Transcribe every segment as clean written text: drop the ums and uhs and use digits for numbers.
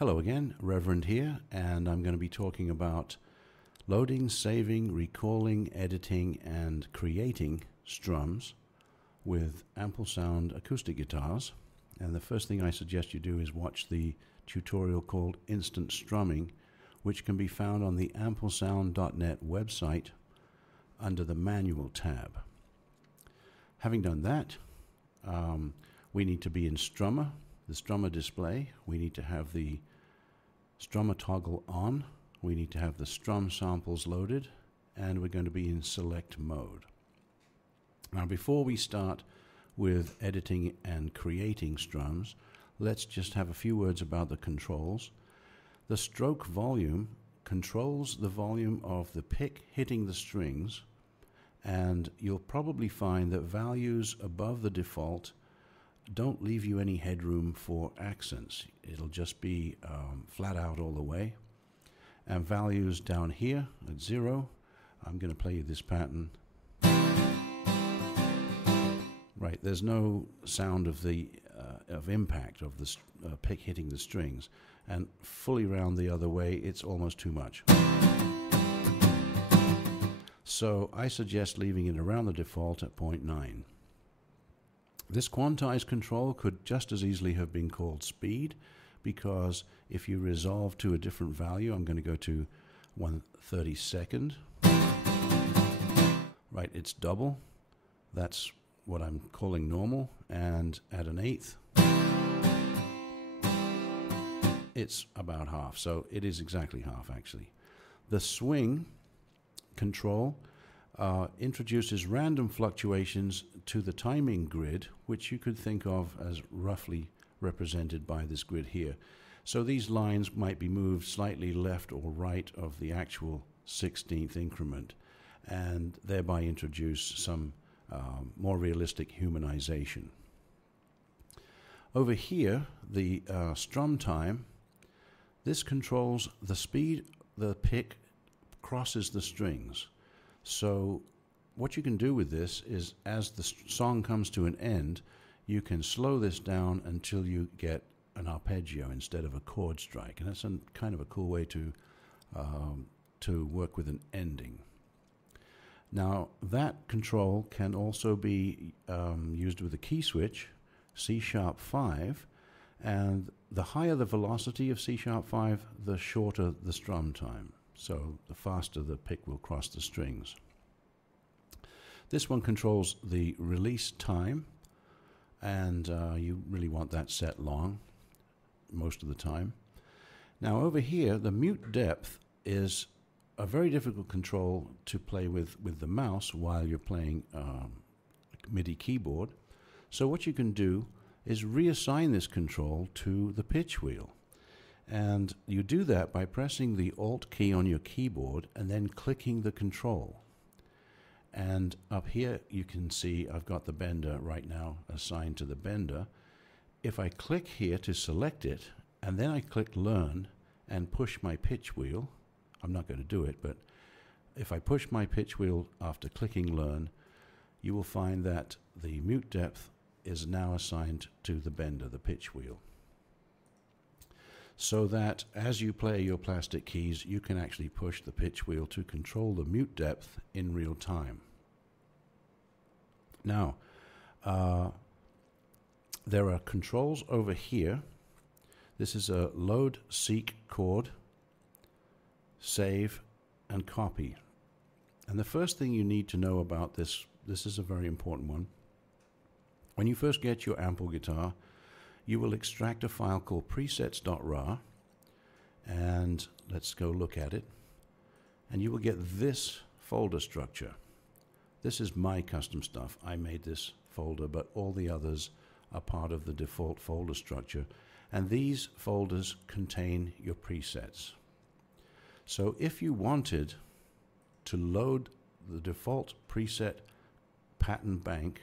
Hello again, Reverend here, and I'm going to be talking about loading, saving, recalling, editing, and creating strums with ample sound acoustic guitars. And the first thing I suggest you do is watch the tutorial called Instant Strumming, which can be found on the amplesound.net website under the Manual tab. Having done that, we need to be in Strummer, the Strummer display. We need to have the Strummer toggle on. We need to have the strum samples loaded, and we're going to be in select mode. Now, before we start with editing and creating strums, let's just have a few words about the controls. The stroke volume controls the volume of the pick hitting the strings, and you'll probably find that values above the default don't leave you any headroom for accents. It'll just be flat out all the way. And values down here at 0, I'm going to play you this pattern. Right, there's no sound of the of impact of the pick hitting the strings, and fully round the other way, it's almost too much. So I suggest leaving it around the default at 0.9. This quantized control could just as easily have been called speed, because if you resolve to a different value, I'm going to go to 1/32. Right, it's double. That's what I'm calling normal. And at 1/8, it's about half. So it is exactly half, actually. The swing control introduces random fluctuations to the timing grid, which you could think of as roughly represented by this grid here. So these lines might be moved slightly left or right of the actual 16th increment, and thereby introduce some more realistic humanization. Over here, the strum time, this controls the speed the pick crosses the strings. So what you can do with this is, as the song comes to an end, you can slow this down until you get an arpeggio instead of a chord strike. And that's kind of a cool way to work with an ending. Now, that control can also be used with a key switch, C#5, and the higher the velocity of C#5, the shorter the strum time. So the faster the pick will cross the strings. This one controls the release time, and you really want that set long most of the time. Now over here, the mute depth is a very difficult control to play with the mouse while you're playing a MIDI keyboard. So what you can do is reassign this control to the pitch wheel. And you do that by pressing the Alt key on your keyboard and then clicking the control. And up here you can see I've got the bender right now assigned to the bender. If I click here to select it, and then I click Learn and push my pitch wheel, I'm not going to do it, but if I push my pitch wheel after clicking Learn, you will find that the mute depth is now assigned to the bender, the pitch wheel. So that as you play your plastic keys, you can actually push the pitch wheel to control the mute depth in real time. Now, there are controls over here. This is a load, seek, chord, save, and copy. And the first thing you need to know about this is a very important one. When you first get your ample guitar, you will extract a file called presets.ra, and let's go look at it. And you will get this folder structure. This is my custom stuff. I made this folder, but all the others are part of the default folder structure. And these folders contain your presets. So if you wanted to load the default preset pattern bank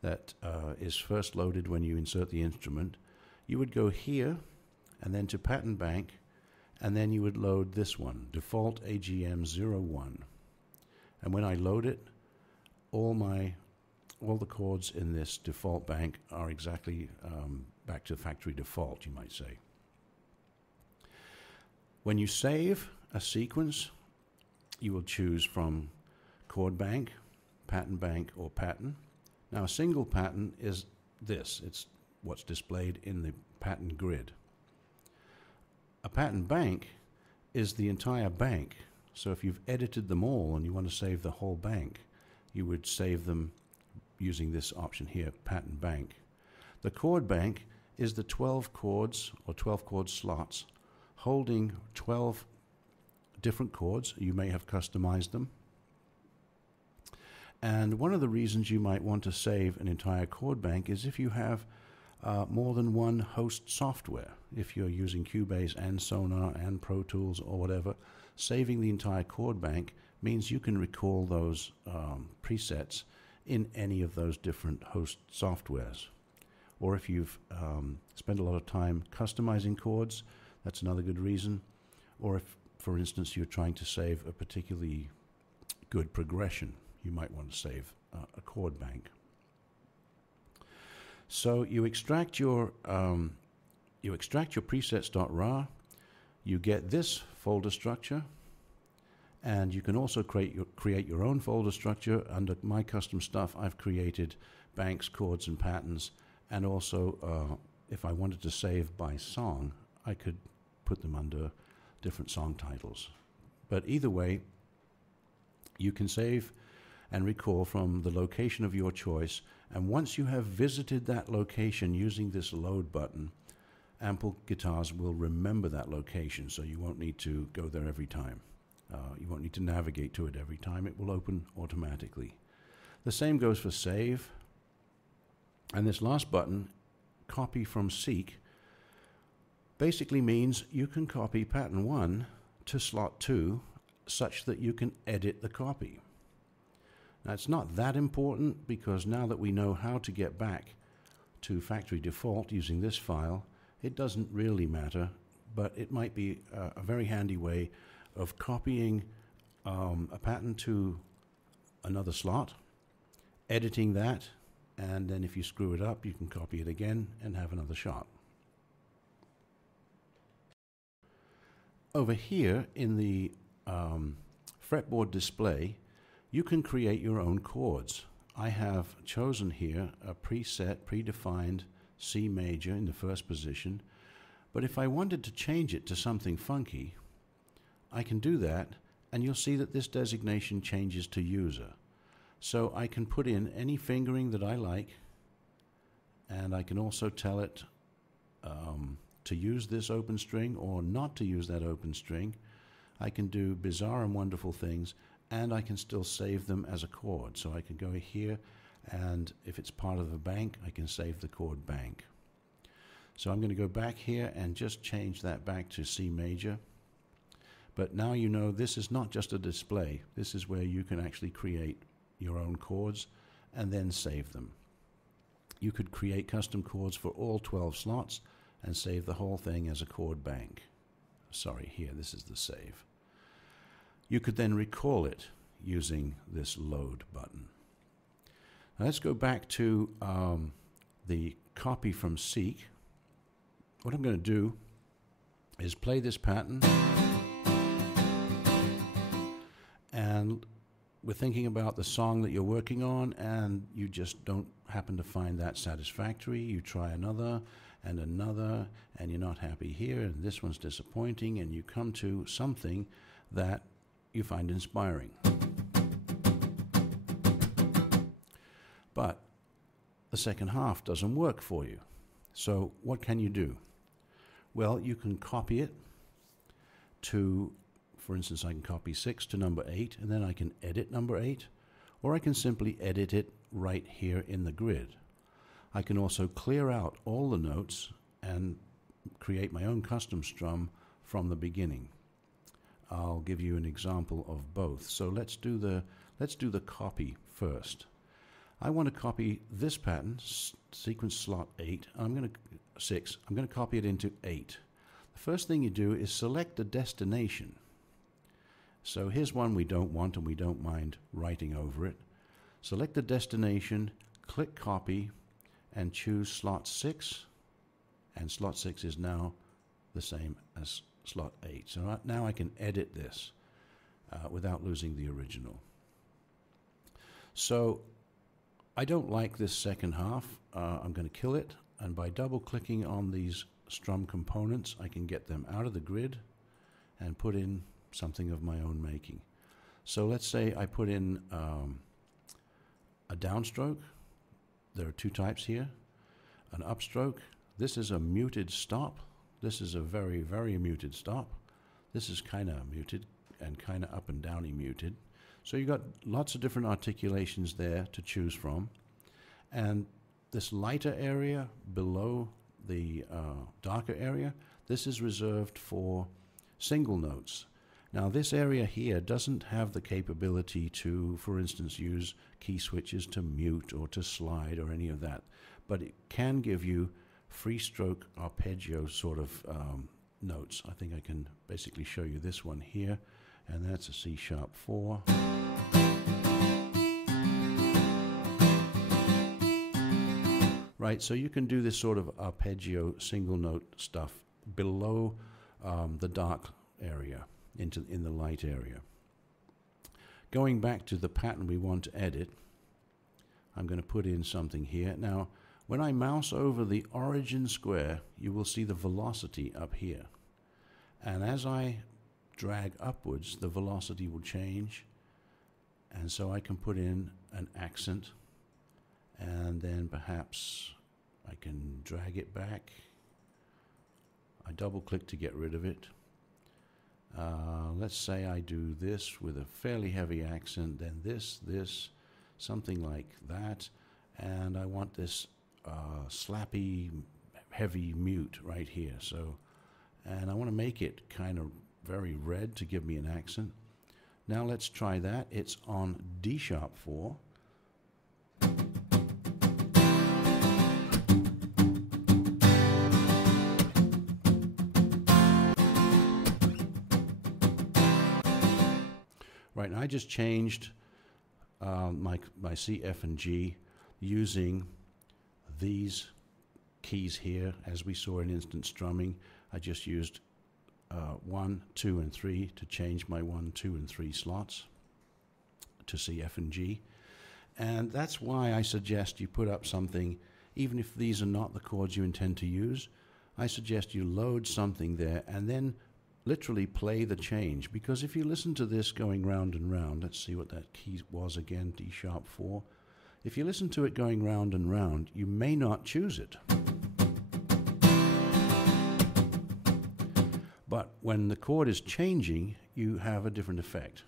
that is first loaded when you insert the instrument, you would go here and then to pattern bank, and then you would load this one, default AGM01. And when I load it, all the chords in this default bank are exactly back to factory default, you might say. When you save a sequence, you will choose from chord bank, pattern bank, or pattern. Now, a single pattern is this. It's what's displayed in the pattern grid. A pattern bank is the entire bank. So if you've edited them all and you want to save the whole bank, you would save them using this option here, pattern bank. The chord bank is the 12 chords or 12 chord slots holding 12 different chords. You may have customized them. And one of the reasons you might want to save an entire chord bank is if you have more than one host software. If you're using Cubase and Sonar and Pro Tools or whatever, saving the entire chord bank means you can recall those presets in any of those different host softwares. Or if you've spent a lot of time customizing chords, that's another good reason. Or if, for instance, you're trying to save a particularly good progression, you might want to save a chord bank. So you extract your presets.rar. You get this folder structure, and you can also create your own folder structure. Under my custom stuff, I've created banks, chords, and patterns. And also, if I wanted to save by song, I could put them under different song titles. But either way, you can save and recall from the location of your choice. And once you have visited that location using this load button, Ample Guitars will remember that location, so you won't need to go there every time. You won't need to navigate to it every time. It will open automatically. The same goes for save. And this last button, copy from seek, basically means you can copy pattern 1 to slot 2 such that you can edit the copy. Now, it's not that important because now that we know how to get back to factory default using this file, it doesn't really matter, but it might be a very handy way of copying a pattern to another slot, editing that, and then if you screw it up, you can copy it again and have another shot. Over here in the fretboard display, you can create your own chords. I have chosen here a preset, predefined C major in the first position, but if I wanted to change it to something funky, I can do that, and you'll see that this designation changes to user. So I can put in any fingering that I like, and I can also tell it to use this open string or not to use that open string. I can do bizarre and wonderful things, and I can still save them as a chord. So I can go here, and if it's part of a bank, I can save the chord bank. So I'm going to go back here and just change that back to C major. But now you know this is not just a display. This is where you can actually create your own chords and then save them. You could create custom chords for all 12 slots and save the whole thing as a chord bank. Sorry, here, this is the save. You could then recall it using this load button. Now let's go back to the copy from seek. What I'm going to do is play this pattern, and we're thinking about the song that you're working on, and you just don't happen to find that satisfactory. You try another and another, and you're not happy here, and this one's disappointing, and you come to something that you find inspiring. But the second half doesn't work for you. So what can you do? Well, you can copy it to, for instance, I can copy 6 to number 8, and then I can edit number 8, or I can simply edit it right here in the grid. I can also clear out all the notes and create my own custom strum from the beginning. I'll give you an example of both. So let's do the copy first. I want to copy this pattern, sequence slot 8. I'm going to copy it into 8. The first thing you do is select the destination. So here's one we don't want and we don't mind writing over it. Select the destination, click copy, and choose slot 6. And slot 6 is now the same as slot 8. So now I can edit this without losing the original. So I don't like this second half. I'm going to kill it, and by double-clicking on these strum components, I can get them out of the grid and put in something of my own making. So let's say I put in a downstroke. There are two types here. An upstroke. This is a muted stop. This is a very, very muted stop. This is kind of muted and kind of up and downy muted. So you've got lots of different articulations there to choose from. And this lighter area below the darker area, this is reserved for single notes. Now this area here doesn't have the capability to, for instance, use key switches to mute or to slide or any of that, but it can give you free stroke arpeggio sort of notes. I think I can basically show you this one here, and that's a C#4. Right, so you can do this sort of arpeggio single note stuff below the dark area, in the light area. Going back to the pattern we want to edit, I'm going to put in something here. Now, when I mouse over the origin square, you will see the velocity up here. And as I drag upwards, the velocity will change. And so I can put in an accent, and then perhaps I can drag it back. I double click to get rid of it. Let's say I do this with a fairly heavy accent, then this, something like that, and I want this slappy, heavy mute right here. So, and I want to make it kind of very red to give me an accent. Now let's try that. It's on D#4. Right, and I just changed my C, F, and G using these keys here. As we saw in instant strumming, I just used 1, 2, and 3 to change my 1, 2, and 3 slots to C, F, and G. And that's why I suggest you put up something, even if these are not the chords you intend to use, I suggest you load something there and then literally play the change. Because if you listen to this going round and round, let's see what that key was again, D#4. If you listen to it going round and round, you may not choose it. But when the chord is changing, you have a different effect.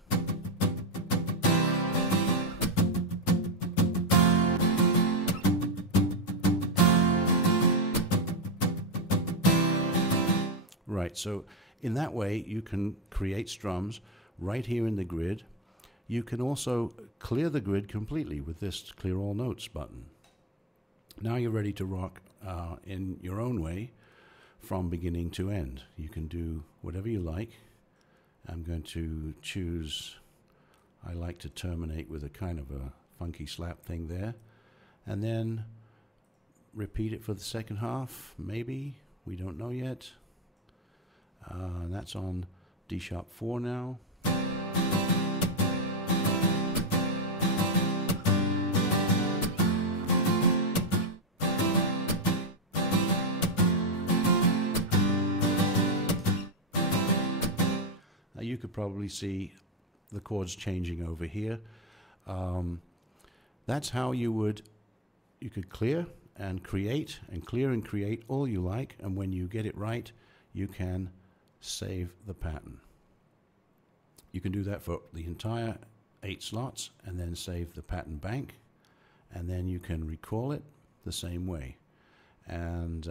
Right, so in that way you can create strums right here in the grid. You can also clear the grid completely with this Clear All Notes button. Now you're ready to rock in your own way from beginning to end. You can do whatever you like. I'm going to choose, I like to terminate with a kind of a funky slap thing there, and then repeat it for the second half, maybe, we don't know yet. That's on D#4 now. You could probably see the chords changing over here. That's how you could clear and create and clear and create all you like, and when you get it right, you can save the pattern. You can do that for the entire 8 slots and then save the pattern bank, and then you can recall it the same way. And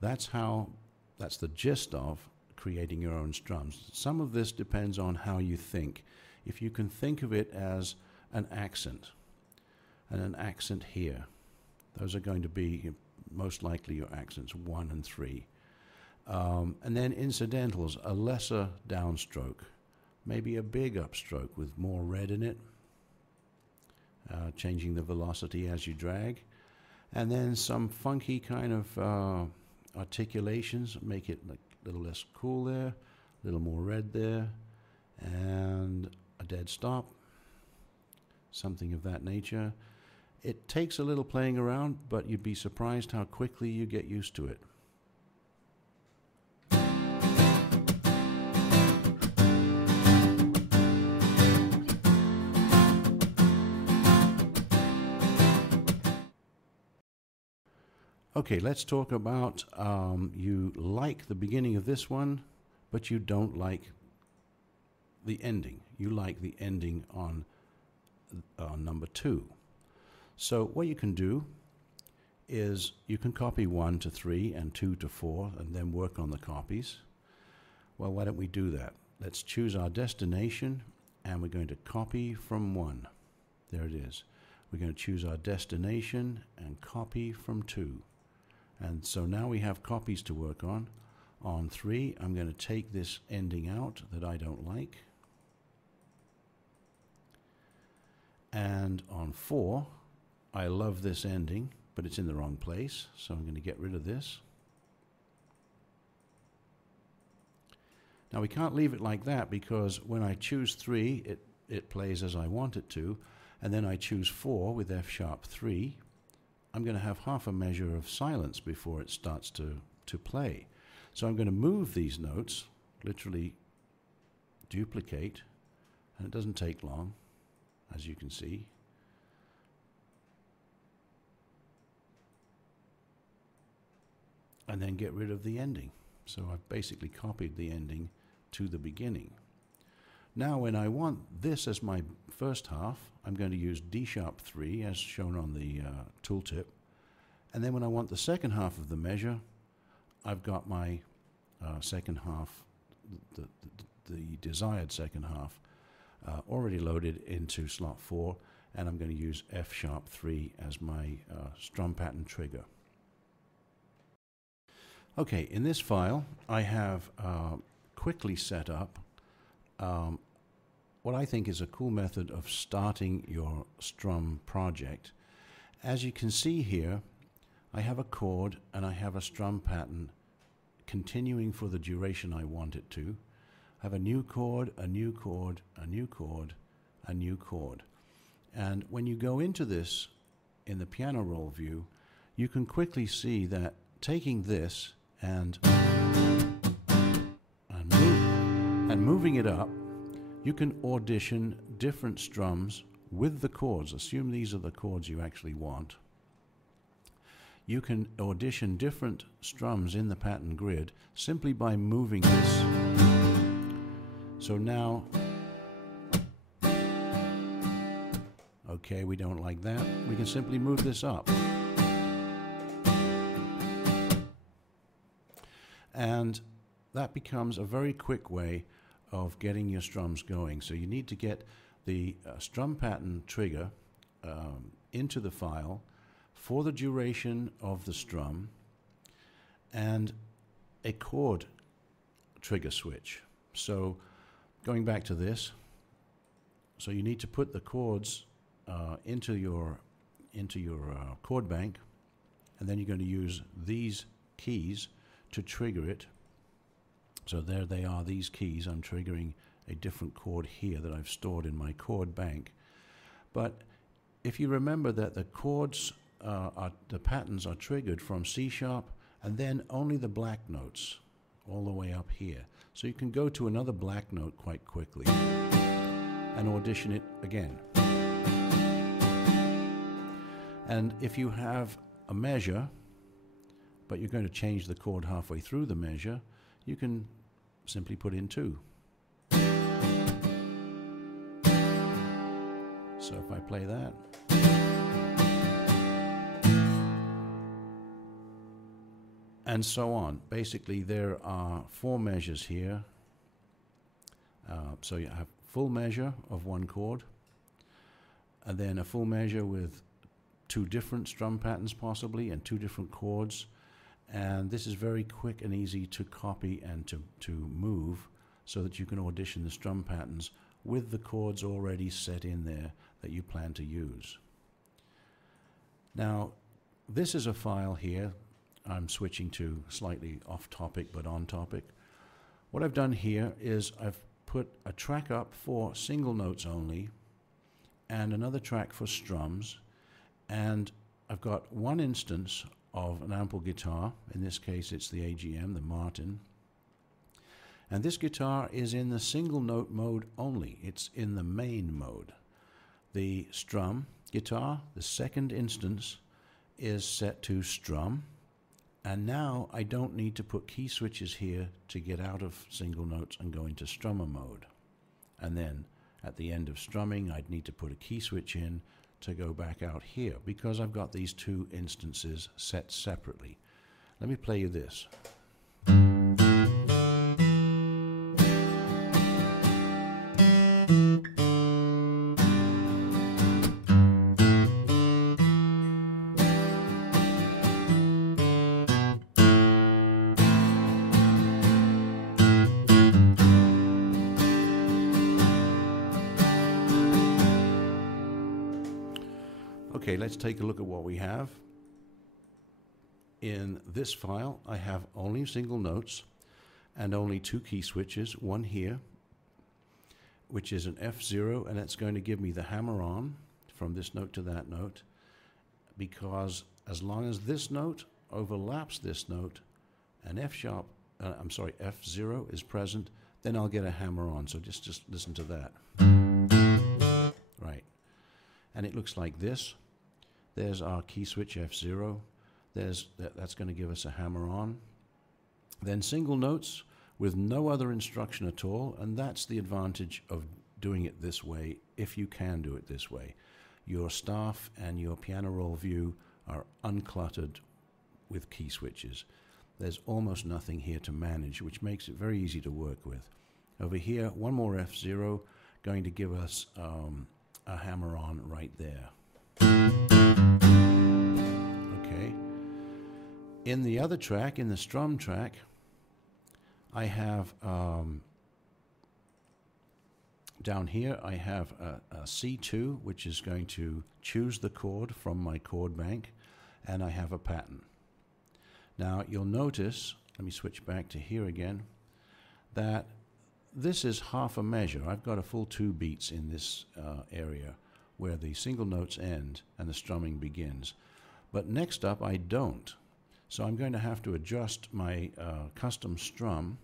that's the gist of creating your own strums. Some of this depends on how you think. If you can think of it as an accent, and an accent here, those are going to be most likely your accents 1 and 3. And then incidentals, a lesser downstroke, maybe a big upstroke with more red in it, changing the velocity as you drag, and then some funky kind of articulations, make it like a little less cool there, a little more red there, and a dead stop, something of that nature. It takes a little playing around, but you'd be surprised how quickly you get used to it. Okay, let's talk about you like the beginning of this one, but you don't like the ending. You like the ending on number 2. So what you can do is you can copy 1 to 3 and 2 to 4 and then work on the copies. Well, why don't we do that? Let's choose our destination and we're going to copy from 1. There it is. We're going to choose our destination and copy from 2. And so now we have copies to work on. On 3, I'm going to take this ending out that I don't like. And on 4, I love this ending, but it's in the wrong place, so I'm going to get rid of this. Now we can't leave it like that because when I choose 3, it plays as I want it to, and then I choose 4 with F sharp 3. I'm going to have half a measure of silence before it starts to play. So I'm going to move these notes, literally duplicate, and it doesn't take long, as you can see. And then get rid of the ending. So I've basically copied the ending to the beginning. Now when I want this as my first half, I'm going to use D sharp 3 as shown on the tooltip. And then when I want the second half of the measure, I've got my second half, the desired second half, already loaded into slot 4, and I'm going to use F sharp 3 as my strum pattern trigger. Okay, in this file, I have quickly set up what I think is a cool method of starting your strum project. As you can see here, I have a chord and I have a strum pattern continuing for the duration I want it to. I have a new chord, a new chord, a new chord, a new chord. And when you go into this in the piano roll view, you can quickly see that taking this and moving it up, you can audition different strums with the chords. Assume these are the chords you actually want. You can audition different strums in the pattern grid simply by moving this. So now, okay, we don't like that. We can simply move this up. And that becomes a very quick way of getting your strums going. So you need to get the strum pattern trigger into the file for the duration of the strum and a chord trigger switch. So going back to this, so you need to put the chords into your chord bank, and then you're going to use these keys to trigger it. So there they are, these keys. I'm triggering a different chord here that I've stored in my chord bank. But if you remember that the chords, the patterns are triggered from C sharp and then only the black notes all the way up here. So you can go to another black note quite quickly and audition it again. And if you have a measure, but you're going to change the chord halfway through the measure, you can simply put in 2. So if I play that, and so on. Basically, there are 4 measures here. So you have full measure of one chord, and then a full measure with 2 different strum patterns possibly, and 2 different chords. And this is very quick and easy to copy and to move so that you can audition the strum patterns with the chords already set in there that you plan to use. Now, this is a file here I'm switching to slightly off topic but on topic. What I've done here is I've put a track up for single notes only and another track for strums, and I've got one instance of an ample guitar. In this case it's the AGM, the Martin, and this guitar is in the single note mode only. It's in the main mode. The strum guitar, the second instance, is set to strum, and now I don't need to put key switches here to get out of single notes and go into strummer mode. And then at the end of strumming I'd need to put a key switch in to go back out here, because I've got these two instances set separately. Let me play you this. Okay, let's take a look at what we have. In this file, I have only single notes and only two key switches, one here, which is an F0, and it's going to give me the hammer on from this note to that note, because as long as this note overlaps this note and F0 is present, then I'll get a hammer on. So just listen to that. Right. And it looks like this. There's our key switch F0. That's going to give us a hammer on. Then single notes with no other instruction at all, and that's the advantage of doing it this way, if you can do it this way. Your staff and your piano roll view are uncluttered with key switches. There's almost nothing here to manage, which makes it very easy to work with. Over here, one more F0, going to give us a hammer on right there. Okay. In the other track, in the strum track, I have down here I have a C2, which is going to choose the chord from my chord bank, and I have a pattern. Now you'll notice, let me switch back to here again, that this is half a measure. I've got a full 2 beats in this area where the single notes end and the strumming begins. But next up I don't. So I'm going to have to adjust my custom strum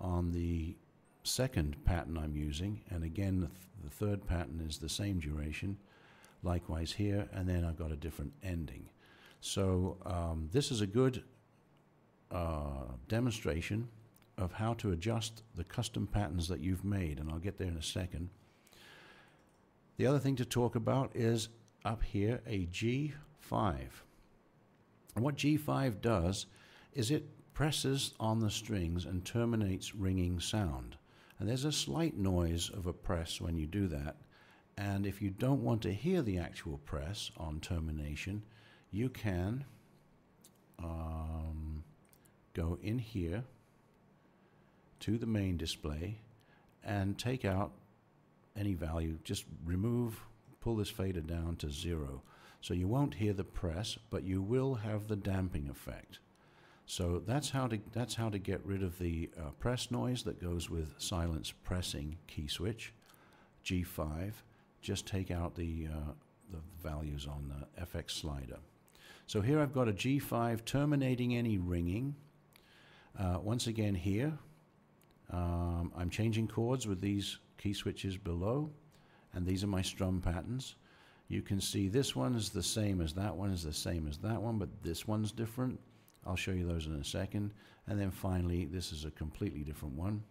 on the second pattern I'm using, and again the third pattern is the same duration, likewise here, and then I've got a different ending. So this is a good demonstration of how to adjust the custom patterns that you've made, and I'll get there in a second. The other thing to talk about is up here a G5. And what G5 does is it presses on the strings and terminates ringing sound. And there's a slight noise of a press when you do that. And if you don't want to hear the actual press on termination, you can go in here to the main display and take out any value. Just pull this fader down to 0. So you won't hear the press, but you will have the damping effect. So that's how to get rid of the press noise that goes with silence pressing key switch, G5. Just take out the values on the FX slider. So here I've got a G5 terminating any ringing. Once again here, I'm changing chords with these key switches below, and these are my strum patterns. You can see this one is the same as that one, is the same as that one, but this one's different. I'll show you those in a second. And then finally, this is a completely different one.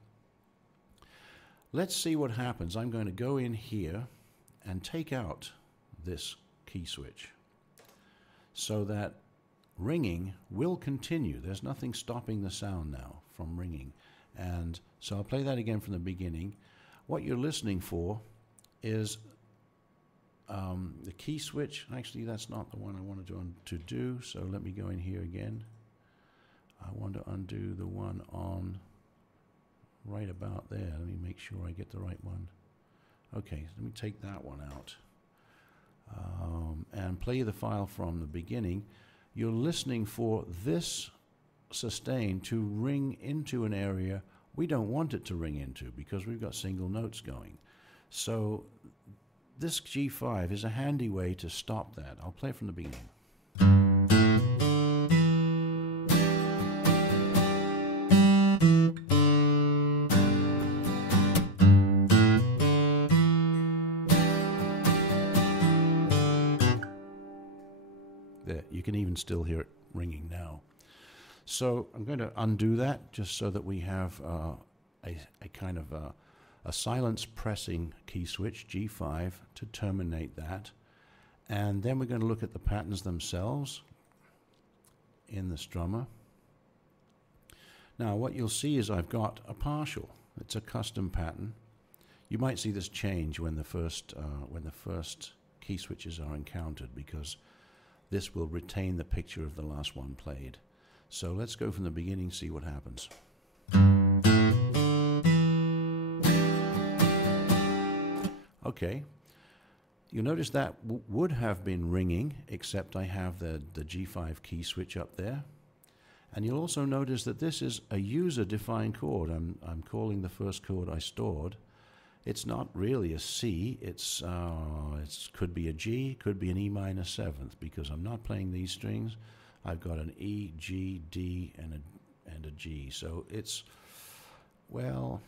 Let's see what happens. I'm going to go in here and take out this key switch so that ringing will continue. There's nothing stopping the sound now from ringing. And so I'll play that again from the beginning. What you're listening for is the key switch. Actually, that's not the one I wanted to do, so let me go in here again. I want to undo the one on right about there. Let me make sure I get the right one. Okay, let me take that one out and play the file from the beginning. you're listening for this sustain to ring into an area we don't want it to ring into because we've got single notes going. So this G5 is a handy way to stop that. I'll play from the beginning. There, you can even still hear it ringing now. So I'm going to undo that just so that we have a kind of a silence pressing key switch, G5, to terminate that. And then we're going to look at the patterns themselves in the strummer. Now what you'll see is I've got a partial. It's a custom pattern. You might see this change when the first key switches are encountered, because this will retain the picture of the last one played. So let's go from the beginning, see what happens. Okay, you'll notice that would have been ringing, except I have the G5 key switch up there. And you'll also notice that this is a user-defined chord. I'm calling the first chord I stored. It's not really a C, it could be a G, could be an E minor seventh, because I'm not playing these strings. I've got an E, G, D, and a G. So it's, well,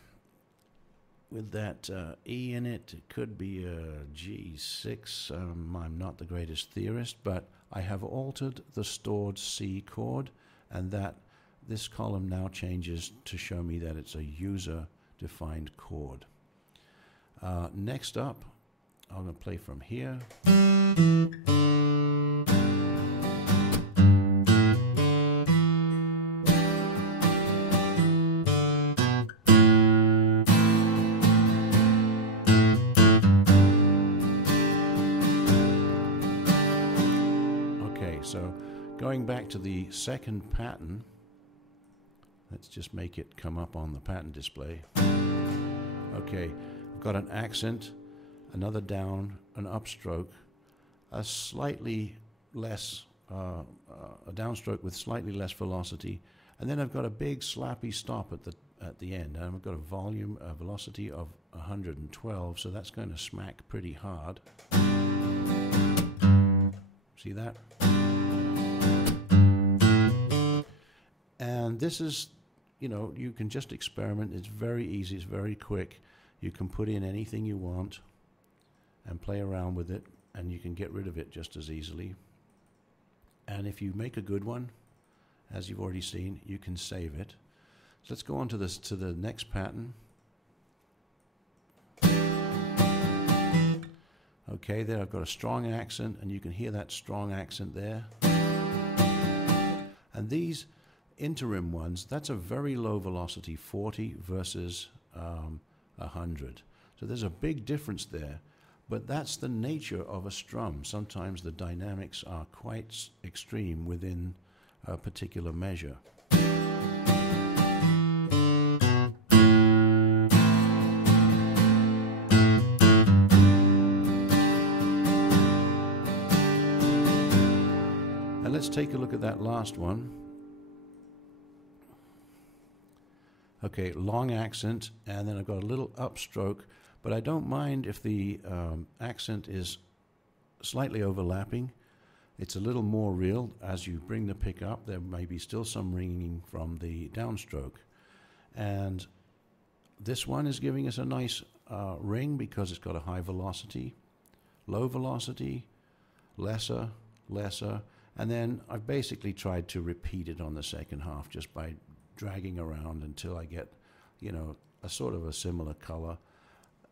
with that E in it, it could be a G6. I'm not the greatest theorist, but I have altered the stored C chord, and that this column now changes to show me that it's a user-defined chord. Next up, I'm going to play from here. So going back to the second pattern, let's just make it come up on the pattern display. Okay, I've got an accent, another down, an upstroke, a slightly less, a downstroke with slightly less velocity, and then I've got a big slappy stop at the end. And I've got a velocity of 112, so that's going to smack pretty hard. See that? And this is, you know, you can just experiment. It's very easy. It's very quick. You can put in anything you want and play around with it, and you can get rid of it just as easily. And if you make a good one, as you've already seen, you can save it. So let's go on to the next pattern. Okay, there I've got a strong accent, and you can hear that strong accent there. And these interim ones, that's a very low velocity, 40 versus 100. So there's a big difference there, but that's the nature of a strum. Sometimes the dynamics are quite extreme within a particular measure. And let's take a look at that last one. Okay, long accent, and then I've got a little upstroke, but I don't mind if the accent is slightly overlapping. It's a little more real. As you bring the pick up, there may be still some ringing from the downstroke. And this one is giving us a nice ring because it's got a high velocity, low velocity, lesser, and then I've basically tried to repeat it on the second half just by dragging around until I get, you know, a sort of a similar color.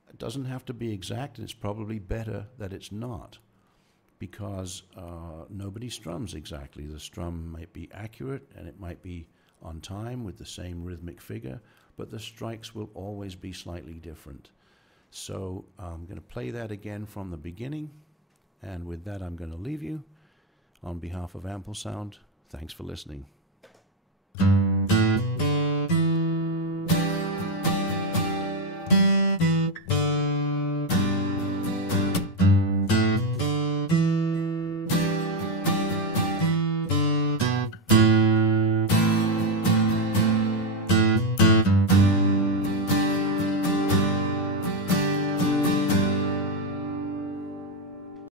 It doesn't have to be exact, and it's probably better that it's not, because nobody strums exactly. The strum might be accurate and it might be on time with the same rhythmic figure, but the strikes will always be slightly different. So I'm going to play that again from the beginning, and with that I'm going to leave you. On behalf of Ample Sound, thanks for listening.